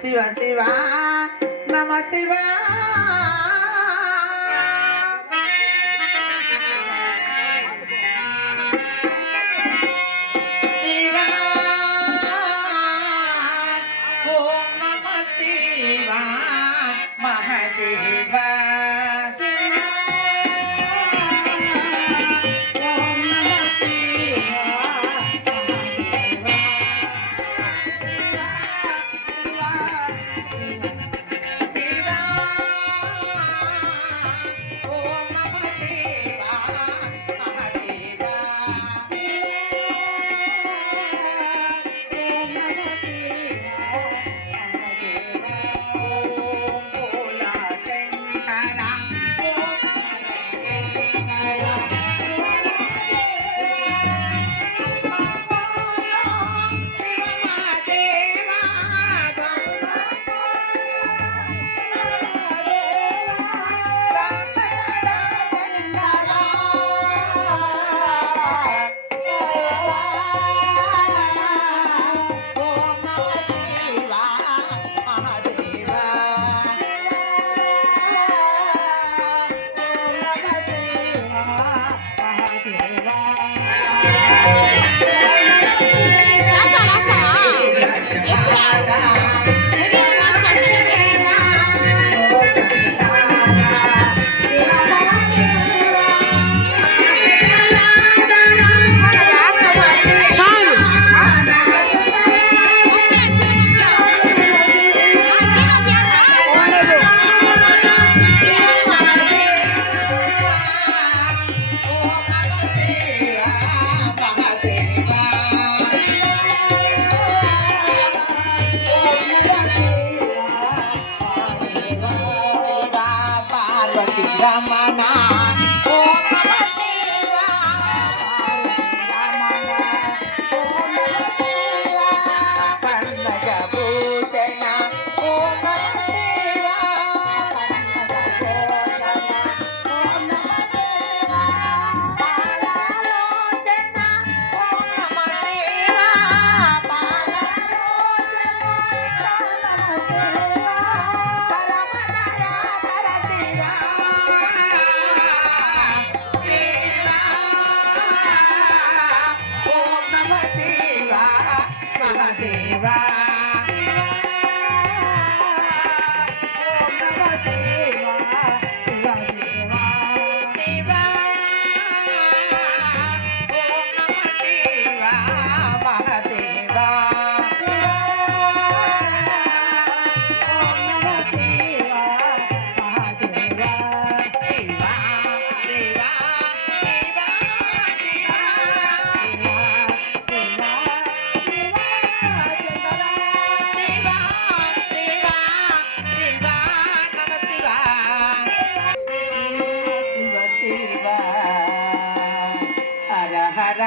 శివ శివ నమ శివ శివ ఓం నమ Shiva Mahadeva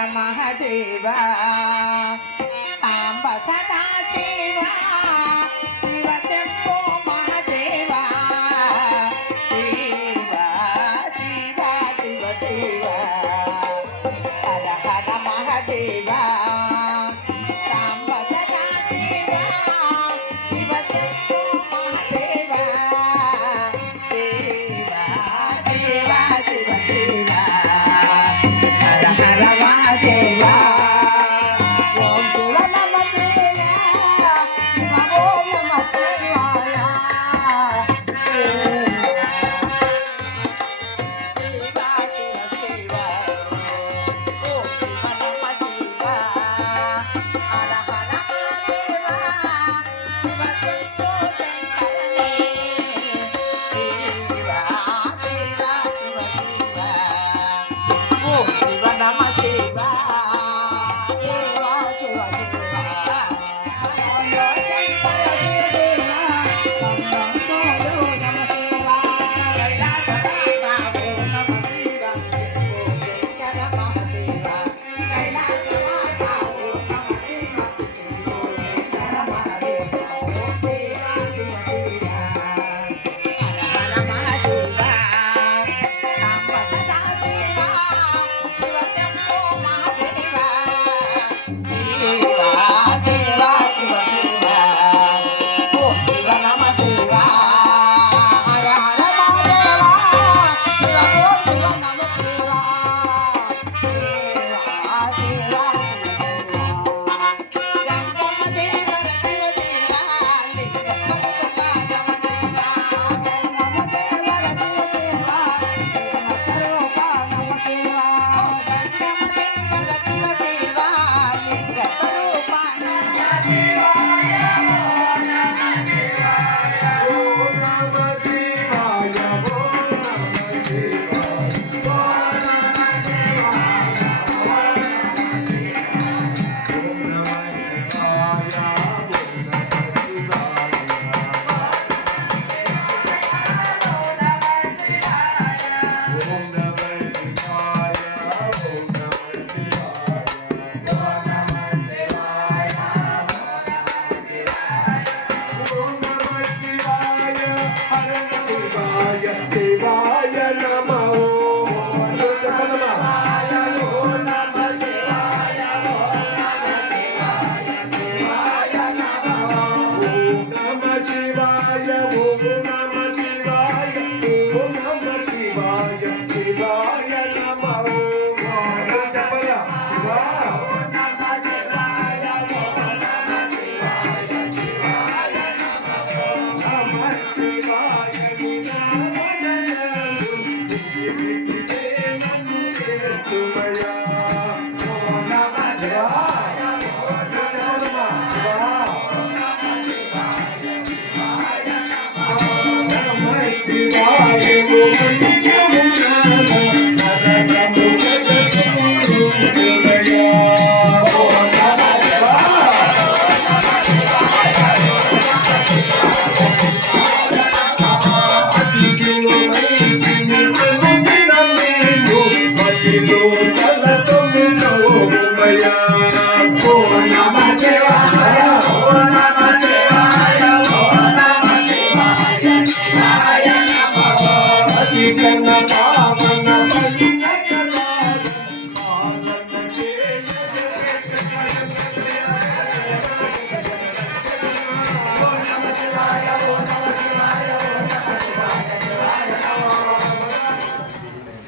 Mahadeva Samba Sada Shiva Shiva Shambho Mahadeva Shiva Shiva Shiva Shiva Hara Hara Mahadeva Samba Sada Shiva Shiva Shambho Mahadeva Shiva Shiva Shiva Shiva Hara Hara Mahadeva Om Shiva Namah Shivaya Shiva Om Namah Shivaya Shiva Shiva Shiva Om Shiva Namah Shivaya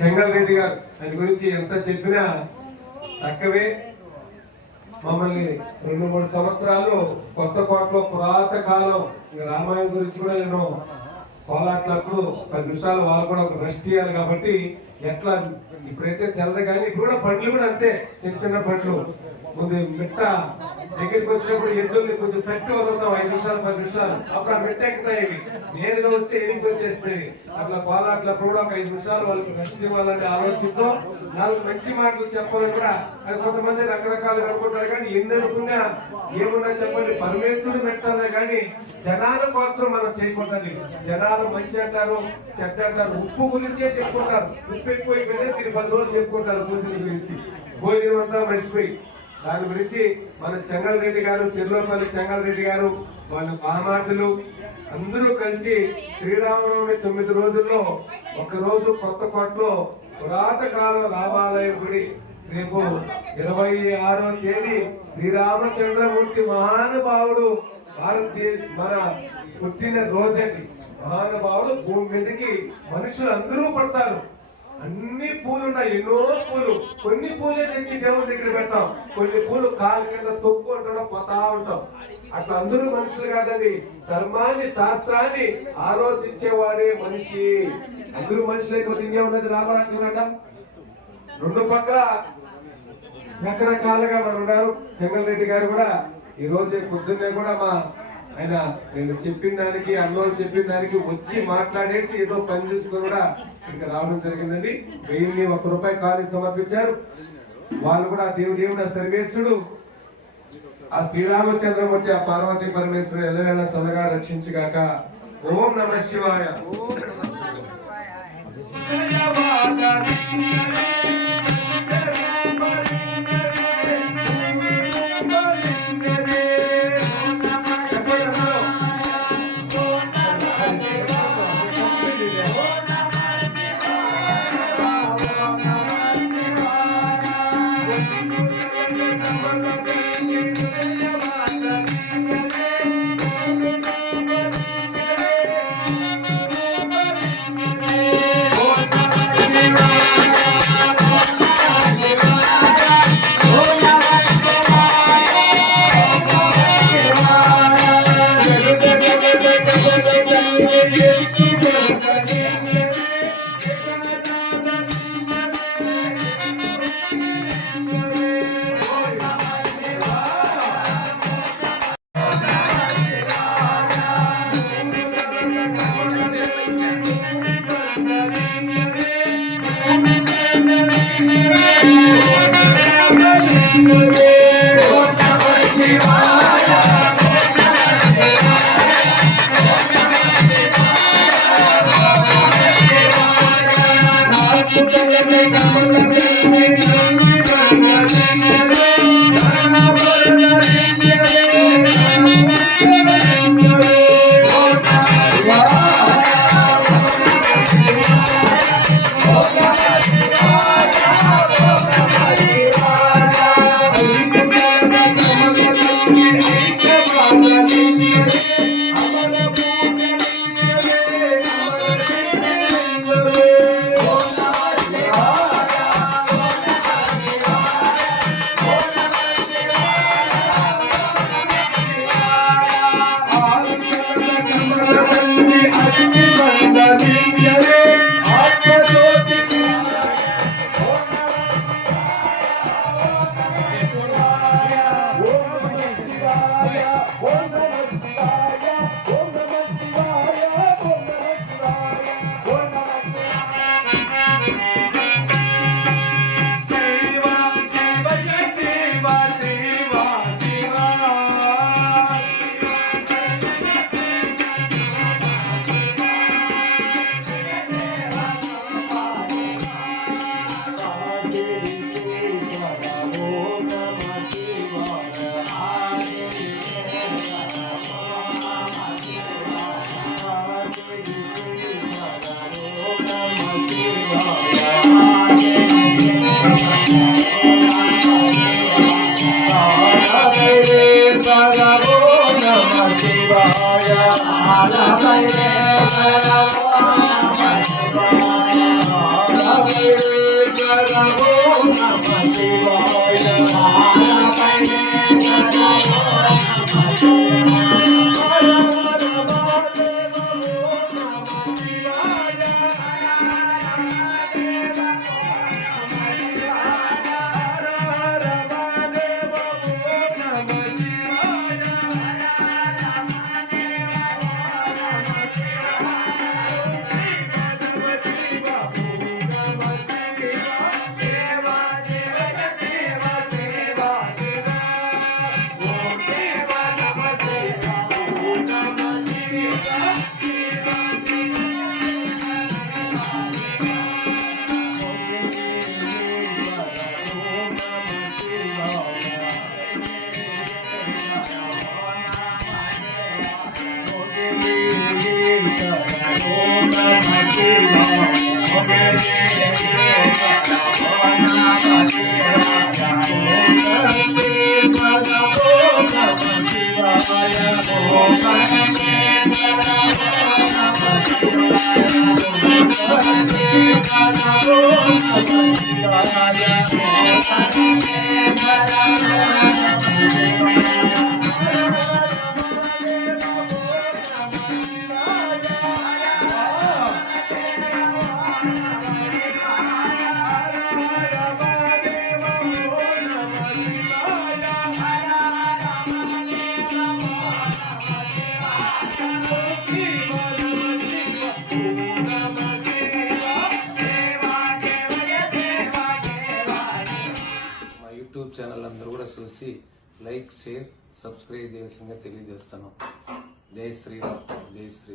Chengal Reddy గారు దాని గురించి ఎంత చెప్పినా తక్కువే. మమ్మల్ని 2-3 సంవత్సరాలు కొత్త కోటలో పురాతన కాలం రామాయణం గురించి కూడా నేను పోలాట్లప్పుడు 10 నిమిషాలు వాళ్ళు కూడా ఒక రెస్ట్ చేయాలి కాబట్టి ఎట్లా ఇప్పుడైతే తెల్లదు కానీ ఇప్పుడు కూడా పండ్లు కూడా అంతే, చిన్న చిన్న పండ్లు. ముందు మిట్ట దగ్గరికి వచ్చినప్పుడు ఎద్దుల్ని కొంచెం పెట్టి వదులుతాం 5 నిమిషాలు 10 నిమిషాలు, అప్పుడు ఆ మిట్ట ఎక్కుతాయి. నేరుగా వస్తే 8 వచ్చేస్తాయి. అట్లా పోలాట్లప్పుడు కూడా ఒక 5 నిమిషాలు వాళ్ళకి రెస్ట్ ఇవ్వాలనే ఆలోచనతో 4 మంచి మాటలు చెప్పాలని కూడా. అది కొంతమంది రకరకాలుగా అనుకుంటారు కానీ ఎన్ని అనుకున్నా ఏమున్నా చెప్పండి, పరమేశ్వరుడు మెచ్చాలే కానీ జనాల కోసం మనం చేయకూడదు. జనాలు మంచి అంటారు చెడ్డ అంటారు, ఉప్పు గురించే చెప్పుకుంటారు. ఉప్పు ఎక్కువైపోయితే దీన్ని 10 రోజులు చెప్పుకుంటారు భోజనం గురించి, భోజనం అంతా మర్చిపోయి. దాని గురించి మన చెంగల్ రెడ్డి గారు, చెర్లోపల్లి చెంగల్ రెడ్డి గారు, వాళ్ళ బామార్దులు అందరూ కలిసి శ్రీరామనవమి 9 రోజుల్లో ఒక రోజు కొత్త కోటలో పురాతన కాలం రామాలయం గుడి రేపు 26వ తేదీ శ్రీరామచంద్రమూర్తి మహానుభావుడు మన పుట్టిన రోజండి. మహానుభావుడు భూమి మీదకి మనుషులు అందరూ పడతారు. అన్ని పూలు ఉన్నాయి, ఎన్నో పూలు. కొన్ని పూలే తెచ్చి దేవుడి దగ్గర పెడతాం, కొన్ని పూలు కాలు కింద తొక్కుంటాడో పోతా ఉంటాం. అట్లా అందరూ మనుషులు కాదండి, ధర్మాన్ని శాస్త్రాన్ని ఆలోచించేవాడే మనిషి. అందరూ మనుషులు అయిపోతే ఇంకేమున్నది రామరాజ్యం అంట. 2 పక్కల రకరకాలుగా మనం ఉన్నారు. చెంగల్ రెడ్డి గారు కూడా ఈ రోజు పొద్దున్నే కూడా ఆయన నేను చెప్పిన దానికి అన్నోళ్ళు చెప్పిన దానికి వచ్చి మాట్లాడేసి ఏదో పని చూసుకొని కూడా ఇంకా రావడం జరిగిందండి. 1001 రూపాయి కాలు సమర్పించారు. వాళ్ళు కూడా దేవుడు సర్వేశ్వరుడు ఆ శ్రీరామచంద్రమూర్తి ఆ పార్వతీ పరమేశ్వరుడు ఎల్లవేళ సలగా రక్షించుగాక. ఓం నమః శివాయ. మా యూట్యూబ్ ఛానల్ అందరూ కూడా చూసి లైక్ షేర్ సబ్స్క్రైబ్ చేయాల్సిందిగా తెలియజేస్తున్నాం. జై శ్రీరామ్, జై శ్రీ